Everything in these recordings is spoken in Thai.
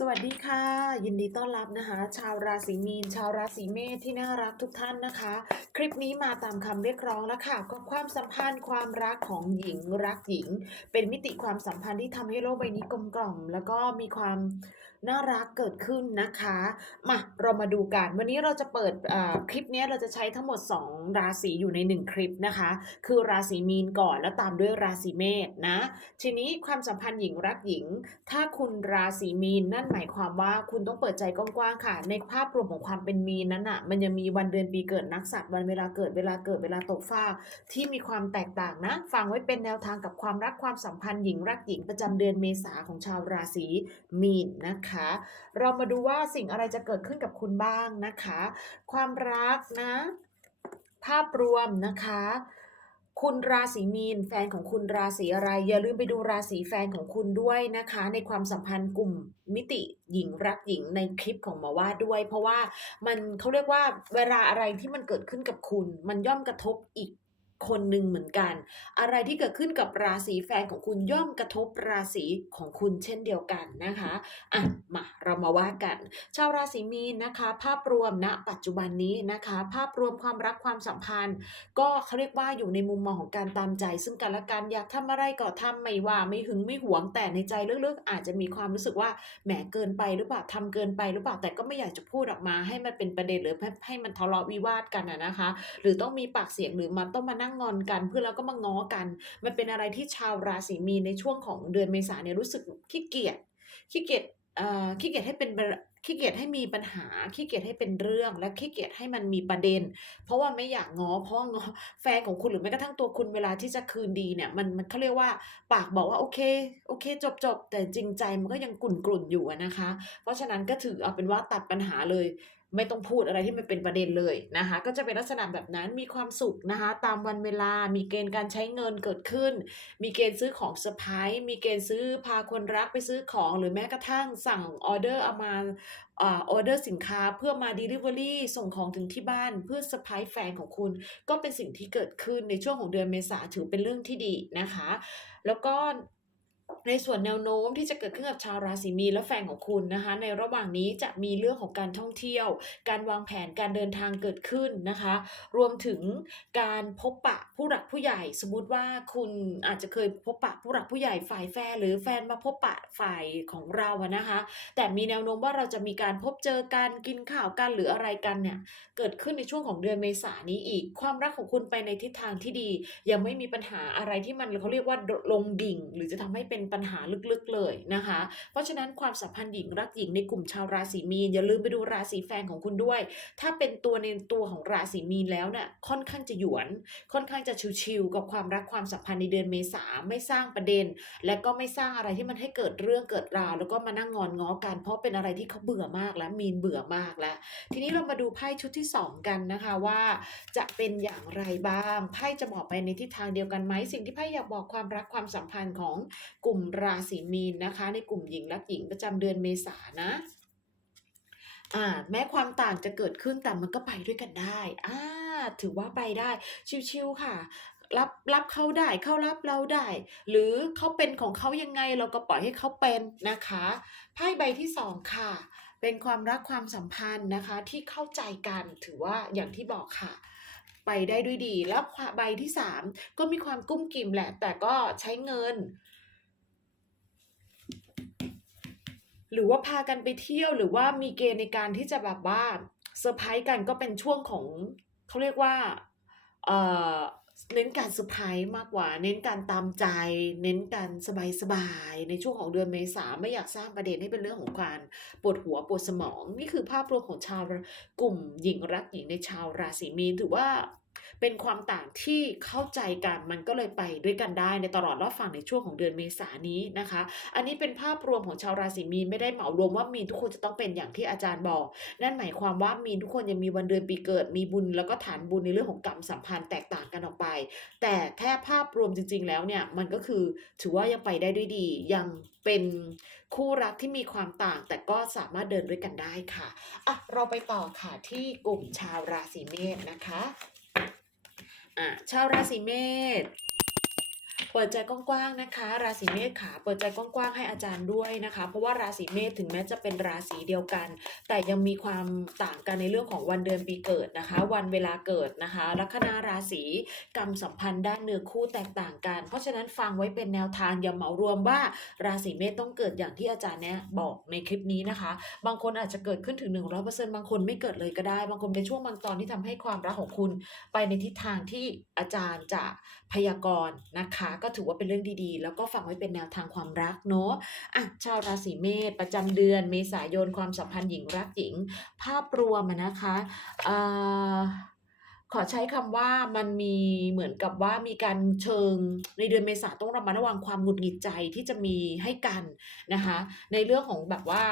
สวัสดีค่ะ ยินดีต้อนรับนะคะ ชาวราศีมีน ชาวราศีเมษที่น่ารักทุกท่านนะคะ คลิปนี้มาตามคำเรียกร้องแล้วค่ะก็ความสัมพันธ์ความรักของหญิงรักหญิง เป็นมิติความสัมพันธ์ที่ทำให้โลกใบนี้กลมกล่อม แล้วก็มีความน่ารักเกิดขึ้นนะคะมาเรามาดูกัน วันนี้เราจะเปิดคลิปนี้เราจะใช้ทั้งหมด 2 ราศีอยู่ใน 1 คลิปนะคะ คือราศีมีนก่อนแล้วตามด้วยราศีเมษนะ ทีนี้ความสัมพันธ์หญิงรักหญิง ถ้าคุณราศีมีนนั่นหมายความว่าคุณต้องเปิดใจกว้างๆค่ะ ในภาพรวมของความเป็นมีนั้นอะมันยังมีวันเดือนปีเกิดนักษัตริย์วันเวลาเกิดเวลาเกิดเวลาตกฟ้า ที่มีความแตกต่างนะ ฟังไว้เป็นแนวทางกับความรักความสัมพันธ์หญิงรักหญิงประจำเดือนเมษาของชาวราศีมีนนะคะ เรามาดูว่าสิ่งอะไรจะเกิดขึ้นกับคุณบ้างนะคะ ความรักนะ ภาพรวมนะคะ คุณราศีมีน แฟนของคุณราศีอะไร อย่าลืมไปดูราศีแฟนของคุณด้วยนะคะ ในความสัมพันธ์กลุ่มมิติหญิงรักหญิงในคลิปของหมอว่าด้วย เพราะว่ามันเขาเรียกว่าเวลาอะไรที่มันเกิดขึ้นกับคุณ มันย่อมกระทบอีก คนหนึ่งเหมือนกัน อะไรที่เกิดขึ้นกับราศีแฟนของคุณย่อมกระทบราศีของคุณเช่นเดียวกันนะคะอะมาเรามาว่ากัน ชาวราศีมีนนะคะ ภาพรวมณปัจจุบันนี้นะคะ ภาพรวมความรักความสัมพันธ์ ก็เขาเรียกว่าอยู่ในมุมมองของการตามใจ ซึ่งกันและกันอยากทำอะไรก็ทำไม่ว่าไม่หึงไม่หวงแต่ในใจลึกๆอาจจะมีความรู้สึกว่าแหมเกินไปหรือเปล่าทำเกินไปหรือเปล่าแต่ก็ไม่อยากจะพูดออกมาให้มันเป็นประเด็นหรือให้มันทะเลาะวิวาทกันอะนะคะ หรือต้องมีปากเสียงหรือมันต้องมานั่งงอนกันเพื่อแล้วก็มาง้อกัน มันเป็นอะไรที่ชาวราศีมีนในช่วงของเดือนเมษาเนี่ยรู้สึกขี้เกียจขี้เกียจเอ่อขี้เกียจให้เป็นขี้เกียจให้มีปัญหาขี้เกียจให้เป็นเรื่อง และขี้เกียจให้มันมีประเด็น เพราะว่าไม่อยากง้อเพราะง้อแฟนของคุณหรือแม้กระทั่งตัวคุณเวลาที่จะคืนดีเนี่ยมันมันเขาเรียกว่าปากบอกว่าโอเคโอเค จบจบแต่จริงใจมันก็ยังกุ่นกลุ่นๆอยู่นะคะ เพราะฉะนั้นก็ถือเอาเป็นว่าตัดปัญหาเลยไม่ต้องพูดอะไรที่มันเป็นประเด็นเลยนะคะ ก็จะเป็นลักษณะแบบนั้นมีความสุขนะคะ ตามวันเวลา มีเกณฑ์การใช้เงินเกิดขึ้น มีเกณฑ์ซื้อของเซอร์ไพรส์มีเกณฑ์ซื้อพาคนรักไปซื้อของหรือแม้กระทั่งสั่งออเดอร์เอามาอ่าออเดอร์สินค้าเพื่อมา Delivery ส่งของถึงที่บ้านเพื่อเซอร์ไพรส์แฟนของคุณ ก็เป็นสิ่งที่เกิดขึ้นในช่วงของเดือนเมษาถือเป็นเรื่องที่ดีนะคะ แล้วก็ ในส่วนแนวโน้มที่จะเกิดขึ้นกับชาวราศีมีนและแฟนของคุณนะคะ ในระหว่างนี้จะมีเรื่องของการท่องเที่ยว การวางแผนการเดินทางเกิดขึ้นนะคะ รวมถึงการพบปะผู้หลักผู้ใหญ่ สมมติว่าคุณอาจจะเคยพบปะผู้หลักผู้ใหญ่ฝ่ายแฟนหรือแฟนมาพบปะฝ่ายของเราอะนะคะ แต่มีแนวโน้มว่าเราจะมีการพบเจอกันกินข้าวกันหรืออะไรกันเนี่ยเกิดขึ้นในช่วงของเดือนเมษานนี้อีก ความรักของคุณไปในทิศทางที่ดี ยังไม่มีปัญหาอะไรที่มันเขาเรียกว่าลงดิ่ง หรือจะทำให้เป็นปัญหาลึกๆเลยนะคะ เพราะฉะนั้นความสัมพันธ์หญิงรักหญิงในกลุ่มชาวราศีมีนอย่าลืมไปดูราศีแฟนของคุณด้วย ถ้าเป็นตัวในตัวของราศีมีนแล้วเนี่ยค่อนข้างจะหยวน ค่อนข้างจะชิวๆกับความรักความสัมพันธ์ในเดือนเมษาไม่สร้างประเด็น และก็ไม่สร้างอะไรที่มันให้เกิดเรื่องเกิดราว แล้วก็มานั่งงอนง้อกัน เพราะเป็นอะไรที่เขาเบื่อมากแล้วมีนเบื่อมากแล้ว ทีนี้เรามาดูไพ่ชุดที่ 2 กันนะคะว่าจะเป็นอย่างไรบ้างไพ่จะบอกไปในทิศทางเดียวกันไหมสิ่งที่ไพ่อยากบอกความรักความสัมพันธ์ของกลุ่มราศีมีนนะคะ ในกลุ่มหญิงรักหญิงประจำเดือนเมษานะอ่าแม้ความต่างจะเกิดขึ้นแต่มันก็ไปด้วยกันได้อ่าถือว่าไปได้ชิวๆค่ะ รับรับเขาได้เขารับเราได้ หรือเขาเป็นของเขายังไงเราก็ปล่อยให้เขาเป็นนะคะไพ่ใบที่สองค่ะ เป็นความรักความสัมพันธ์นะคะที่เข้าใจกันถือว่าอย่างที่บอกค่ะไปได้ด้วยดี แล้วใบที่สามก็มีความกุ้มกิ่มแหละ แต่ก็ใช้เงิน หรือว่าพากันไปเที่ยวหรือว่ามีเกณฑ์ในการที่จะแบบว่าเซอร์ไพรส์กันก็เป็นช่วงของเขาเรียกว่าเอ่อเน้นการเซอร์ไพรส์มากกว่า เน้นการตามใจ เน้นการสบายๆในช่วงของเดือนเมษาไม่อยากสร้างประเด็นให้เป็นเรื่องของการปวดหัวปวดสมอง นี่คือภาพรวมของชาวกลุ่มหญิงรักหญิงในชาวราศีมีนถือว่า เป็นความต่างที่เข้าใจกันมันก็เลยไปด้วยกันได้ในตลอดรอบฝั่งในช่วงของเดือนเมษานนี้นะคะ อันนี้เป็นภาพรวมของชาวราศีมีนไม่ได้เหมารวมว่ามีนทุกคนจะต้องเป็นอย่างที่อาจารย์บอก นั่นหมายความว่ามีนทุกคนยังมีวันเดือนปีเกิด มีบุญแล้วก็ฐานบุญในเรื่องของกรรมสัมพันธ์แตกต่างกันออกไป แต่แค่ภาพรวมจริง ๆ แล้วเนี่ยมันก็คือถือว่ายังไปได้ด้วยดียังเป็นคู่รักที่มีความต่าง แต่ก็สามารถเดินด้วยกันได้ค่ะอะ เราไปต่อค่ะที่กลุ่มชาวราศีเมษนะคะ อะชาวราศีเมษ เปิดใจกว้างๆนะคะ ราศีเมษขาเปิดใจกว้างๆให้อาจารย์ด้วยนะคะ เพราะว่าราศีเมษถึงแม้จะเป็นราศีเดียวกัน แต่ยังมีความต่างกันในเรื่องของวันเดือนปีเกิดนะคะ วันเวลาเกิดนะคะลัคนาราศีกรรมสัมพันธ์ด้านเนื้อคู่แตกต่างกัน เพราะฉะนั้นฟังไว้เป็นแนวทางอย่าเหมารวมว่าราศีเมษต้องเกิดอย่างที่อาจารย์เนี่ยบอกในคลิปนี้นะคะ บางคนอาจจะเกิดขึ้นถึง 100%บางคนไม่เกิดเลยก็ได้ บางคนเป็นช่วงบางตอนที่ทำให้ความรักของคุณ ไปในทิศทางที่อาจารย์จะพยากรณ์นะคะก็ถือว่าเป็นเรื่องดีๆ แล้วก็ฟังไว้เป็นแนวทางความรักเนาะอะชาวราศีเมษประจำเดือนเมษายนความสัมพันธ์หญิงรักหญิง ภาพรวมนะคะเอ่อขอใช้คำว่ามันมีเหมือนกับว่ามีการเชิงในเดือนเมษาต้องระมัดระวังความหงุดหงิดใจที่จะมีให้กันนะคะ ในเรื่องของแบบว่า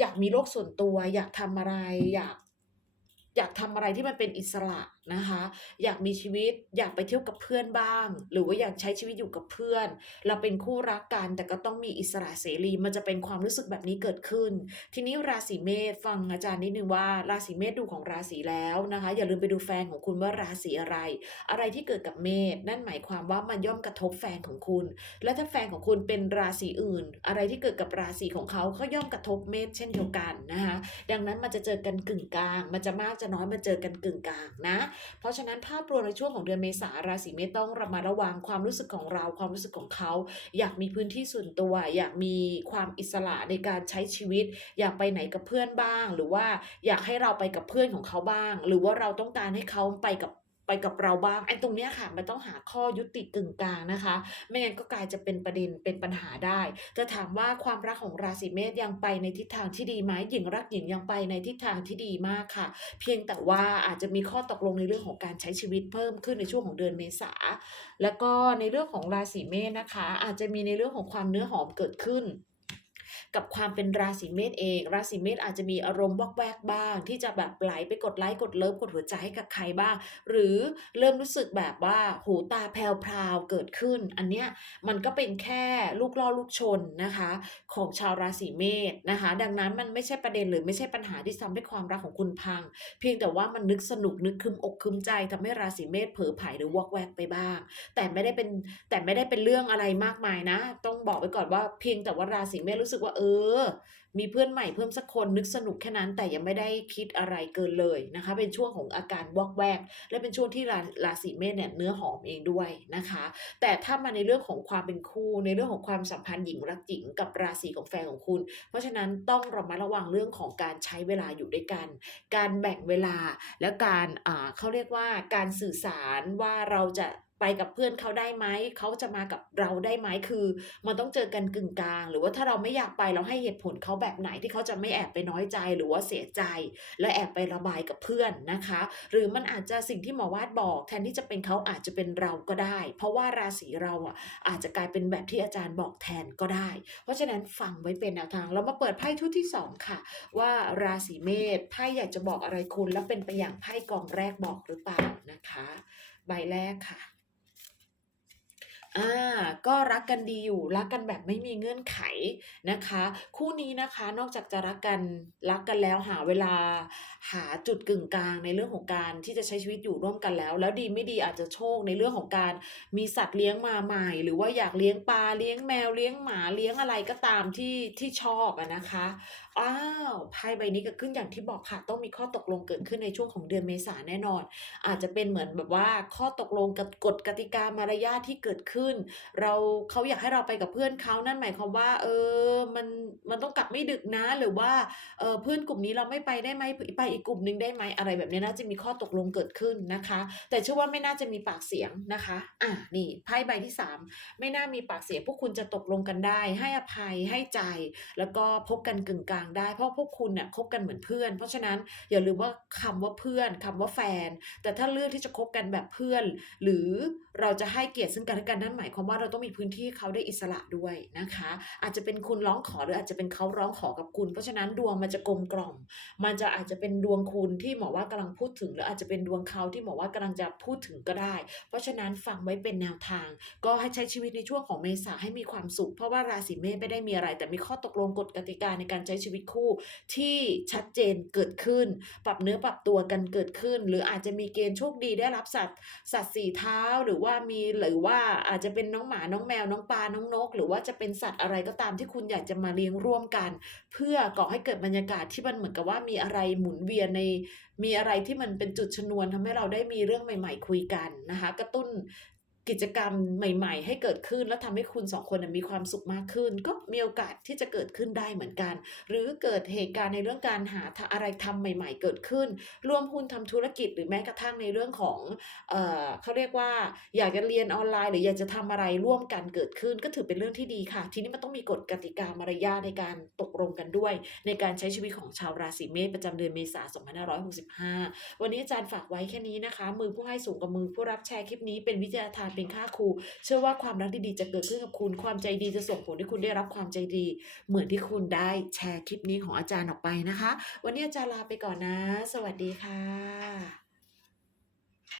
อยากมีโลกส่วนตัว อยากทำอะไร อยาก อยากทำอะไรที่มันเป็นอิสระนะคะ อยากมีชีวิตอยากไปเที่ยวกับเพื่อนบ้าง หรือว่าอยากใช้ชีวิตอยู่กับเพื่อน เราเป็นคู่รักกันแต่ก็ต้องมีอิสระเสรีมันจะเป็นความรู้สึกแบบนี้เกิดขึ้น ทีนี้ราศีเมษฟังอาจารย์นิดนึงว่าราศีเมษดูของราศีแล้วนะคะ อย่าลืมไปดูแฟนของคุณว่าราศีอะไร อะไรที่เกิดกับเมษนั่นหมายความว่ามันย่อมกระทบแฟนของคุณ และถ้าแฟนของคุณเป็นราศีอื่น อะไรที่เกิดกับราศีของเขาก็ย่อมกระทบเมษเช่นเดียวกันนะคะดังนั้นมันจะเจอกันกึ่งกลางมันจะมากจะน้อยมาเจอกันกึ่งกลางนะ เพราะฉะนั้นภาพรวมในช่วงของเดือนเมษาราศีเมษต้องระมัดระวังความรู้สึกของเราความรู้สึกของเขา อยากมีพื้นที่ส่วนตัว อยากมีความอิสระในการใช้ชีวิต อยากไปไหนกับเพื่อนบ้าง หรือว่าอยากให้เราไปกับเพื่อนของเขาบ้าง หรือว่าเราต้องการให้เขาไปกับ ไปกับเราบ้างไอ้ตรงเนี้ยค่ะมันต้องหาข้อยุติกึ่งกลางนะคะ ไม่งั้นก็กลายจะเป็นประเด็นเป็นปัญหาได้ จะถามว่าความรักของราศีเมษยังไปในทิศทางที่ดีไหมหญิงรักหญิงยังไปในทิศทางที่ดีมากค่ะ เพียงแต่ว่าอาจจะมีข้อตกลงในเรื่องของการใช้ชีวิตเพิ่มขึ้นในช่วงของเดือนเมษาแล้วก็ในเรื่องของราศีเมษนะคะ อาจจะมีในเรื่องของความเนื้อหอมเกิดขึ้น กับความเป็นราศีเมษเอง ราศีเมษอาจจะมีอารมณ์วอกแวกบ้าง ที่จะแบบไหลไปกดไลค์กดเลิฟกดหัวใจให้กับใครบ้าง หรือเริ่มรู้สึกแบบว่าหูตาแพรวเกิดขึ้น อันเนี้ยมันก็เป็นแค่ลูกล่อลูกชนนะคะ ของชาวราศีเมษนะคะ ดังนั้นมันไม่ใช่ประเด็นหรือไม่ใช่ปัญหาที่ทำให้ความรักของคุณพัง เพียงแต่ว่ามันนึกสนุกนึกคึมอกคึมใจทำให้ราศีเมษเผลอไผ่หรือวอกแวกไปบ้าง แต่ไม่ได้เป็นแต่ไม่ได้เป็นเรื่องอะไรมากมายนะ ต้องบอกไว้ก่อนว่าเพียงแต่ว่าราศีเมษรู้สึกว่าเอออ มีเพื่อนใหม่เพิ่มสักคนนึกสนุกแค่นั้นแต่ยังไม่ได้คิดอะไรเกินเลยนะคะ เป็นช่วงของอาการวอกแวก และเป็นช่วงที่ราราศีเมษเนี่ยเนื้อหอมเองด้วยนะคะ แต่ถ้ามาในเรื่องของความเป็นคู่ในเรื่องของความสัมพันธ์หญิงรักหญิงกับราศีของแฟนของคุณ เพราะฉะนั้นต้องระมัดระวังเรื่องของการใช้เวลาอยู่ด้วยกัน การแบ่งเวลาและการอ่าเขาเรียกว่าการสื่อสารว่าเราจะ ไปกับเพื่อนเขาได้ไหมเขาจะมากับเราได้ไหมคือ มันต้องเจอกันกึ่งกลาง หรือว่าถ้าเราไม่อยากไปเราให้เหตุผลเขาแบบไหนที่เขาจะไม่แอบไปน้อยใจหรือว่าเสียใจ และแอบไประบายกับเพื่อนนะคะ หรือมันอาจจะสิ่งที่หมอวาดบอก แทนที่จะเป็นเขาอาจจะเป็นเราก็ได้ เพราะว่าราศีเราอะอาจจะกลายเป็นแบบที่อาจารย์บอกแทนก็ได้ เพราะฉะนั้นฟังไว้เป็นแนวทางเรามาเปิดไพ่ชุดที่สองค่ะ ว่าราศีเมษไพ่อยากจะบอกอะไรคุณ แล้วเป็นไปอย่างไพ่กองแรกบอกหรือเปล่านะคะ ใบแรกค่ะ อ่า ก็รักกันดีอยู่ รักกันแบบไม่มีเงื่อนไขนะคะ คู่นี้นะคะนอกจากจะรักกันรักกันแล้วหาเวลาหาจุดกึ่งกลางในเรื่องของการที่จะใช้ชีวิตอยู่ร่วมกันแล้ว แล้วดีไม่ดีอาจจะโชคในเรื่องของการมีสัตว์เลี้ยงมาใหม่ หรือว่าอยากเลี้ยงปลาเลี้ยงแมวเลี้ยงหมาเลี้ยงอะไรก็ตามที่ที่ชอบอะนะคะ อ้าวไพ่ใบนี้เกิดขึ้นอย่างที่บอกค่ะต้องมีข้อตกลงเกิดขึ้นในช่วงของเดือนเมษาแน่นอน อาจจะเป็นเหมือนแบบว่าข้อตกลงกับกฎกติกามารยาทที่เกิดขึ้น เราเขาอยากให้เราไปกับเพื่อนเขานั่นหมายความว่า เออมันมันต้องกลับไม่ดึกนะหรือว่าเออเพื่อนกลุ่มนี้เราไม่ไปได้ไหมไปอีกกลุ่มหนึ่งได้ไหมอะไรแบบนี้น่าจะมีข้อตกลงเกิดขึ้นนะคะ แต่เชื่อว่าไม่น่าจะมีปากเสียงนะคะอะนี่ไพ่ใบที่สามไม่น่ามีปากเสียงพวกคุณจะตกลงกันได้ ให้อภัยให้ใจ แล้วก็พบกันกึ่งกลางได้ เพราะพวกคุณเนี่ยคบกันเหมือนเพื่อน เพราะฉะนั้นอย่าลืมว่าคำว่าเพื่อนคำว่าแฟน แต่ถ้าเลือกที่จะคบกันแบบเพื่อน หรือเราจะให้เกียรติซึ่งกันและกันนั่นหมายความว่าเราต้องมีพื้นที่เขาได้อิสระด้วยนะคะ อาจจะเป็นคุณร้องขอหรืออาจจะเป็นเขาร้องขอกับคุณ เพราะฉะนั้นดวงมันจะกลมกล่อม มันจะอาจจะเป็นดวงคุณที่หมอว่ากำลังพูดถึง หรืออาจจะเป็นดวงเขาที่หมอว่ากำลังจะพูดถึงก็ได้ เพราะฉะนั้นฟังไว้เป็นแนวทาง ก็ให้ใช้ชีวิตในช่วงของเมษาให้มีความสุข เพราะว่าราศีเมษไม่ได้มีอะไร แต่มีข้อตกลงกฎกติกาในการใช้ชีวิตคู่ที่ชัดเจนเกิดขึ้น ปรับเนื้อปรับตัวกันเกิดขึ้น หรืออาจจะมีเกณฑ์โชคดีได้รับสัตว์สัตว์สี่เท้าหรือว่ามีหรือว่าอาจจะเป็นน้องหมาน้องแมวน้องปลาน้องนก หรือว่าจะเป็นสัตว์อะไรก็ตามที่คุณอยากจะมาเลี้ยงร่วมกัน เพื่อก่อให้เกิดบรรยากาศที่มันเหมือนกับว่ามีอะไรหมุนเวียนในมีอะไรที่มันเป็นจุดชนวนทำให้เราได้มีเรื่องใหม่ ๆ คุยกันนะคะ กระตุ้น กิจกรรมใหม่ๆ ให้เกิดขึ้น แล้วทำให้คุณสองคนมีความสุขมากขึ้น ก็มีโอกาสที่จะเกิดขึ้นได้เหมือนกัน หรือเกิดเหตุการณ์ในเรื่องการหาอะไรทำใหม่ ๆ เกิดขึ้นร่วมหุ้นทำธุรกิจหรือแม้กระทั่งในเรื่องของเออเขาเรียกว่า อยากจะเรียนออนไลน์ หรืออยากจะทำอะไรร่วมกันเกิดขึ้น ก็ถือเป็นเรื่องที่ดีค่ะ ทีนี้มันต้องมีกฎกติกามารยาในการตกลงกันด้วย ในการใช้ชีวิตของชาวราศีเมษประจำเดือนเมษายน2565 วันนี้อาจารย์ฝากไว้แค่นี้นะคะ มือผู้ให้สูงกับมือผู้รับแชร์คลิปนี้เป็นวิทยาทานเป็นค่าครู เชื่อว่าความรักดีๆจะเกิดขึ้นกับคุณ ความใจดีจะส่งผลให้คุณได้รับความใจดี เหมือนที่คุณได้แชร์คลิปนี้ของอาจารย์ออกไปนะคะ วันนี้อาจารย์ลาไปก่อนนะ สวัสดีค่ะ